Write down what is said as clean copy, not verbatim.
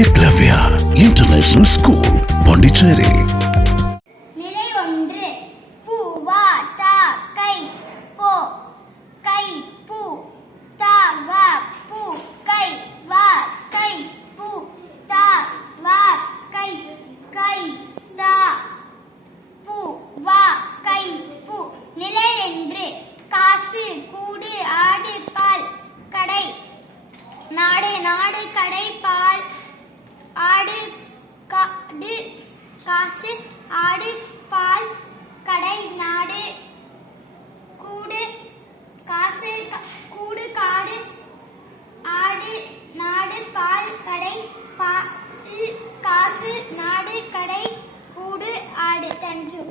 Eklavya International School, Pondicherry. நிலை 1. பூ வா தா கை போ கை பூ தா வா பூ கை வா கை பூ தா வா கை கை தா பூ வா கை பூ. நிலை 2. காசு கூடு ஆடு பால் கடை நாடு நாடு கடை பால் ஆடு காடு காசு ஆடு பால் கடை நாடு கூடு காசு கூடு காடு ஆடு நாடு பால் கடை பால் காசு நாடு கடை கூடு ஆடு. Thank you.